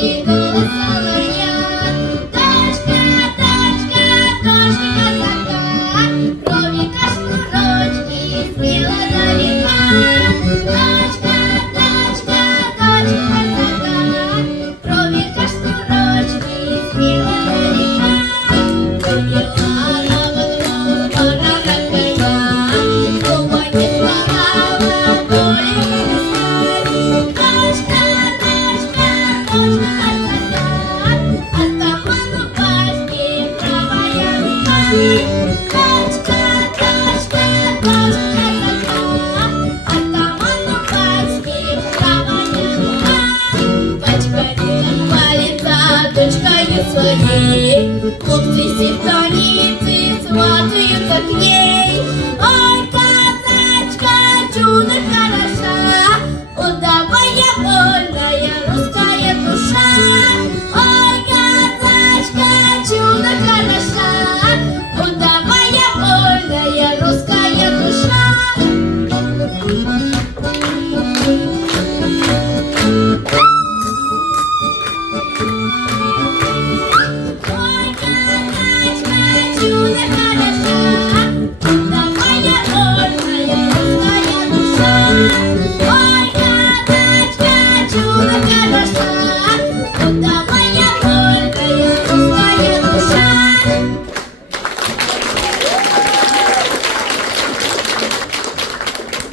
и голос соловья. Дочка, дочка, дочка казака, кровика шнурочки смело далека. Дочка, дочка, дочка казака, кровика шнурочки смело далека. Подняла на волну пора на коня, дома не сломала боли не знать. Дочка, дочка, дочка казака, атаману Ваське правая рука. Дочка, дочка, дочка казака, атаману Ваське правая рука. Батька не хвалится дочкою своей, хлопцы симптоницы сватаются к ней. Ой, казачка, чудо хороша, удавая вольная русская душа. Ой, казачка, чудо хороша, удавая вольная русская душа. Ой, казачка, чудо хороша, удавая вольная русская душа. Ой,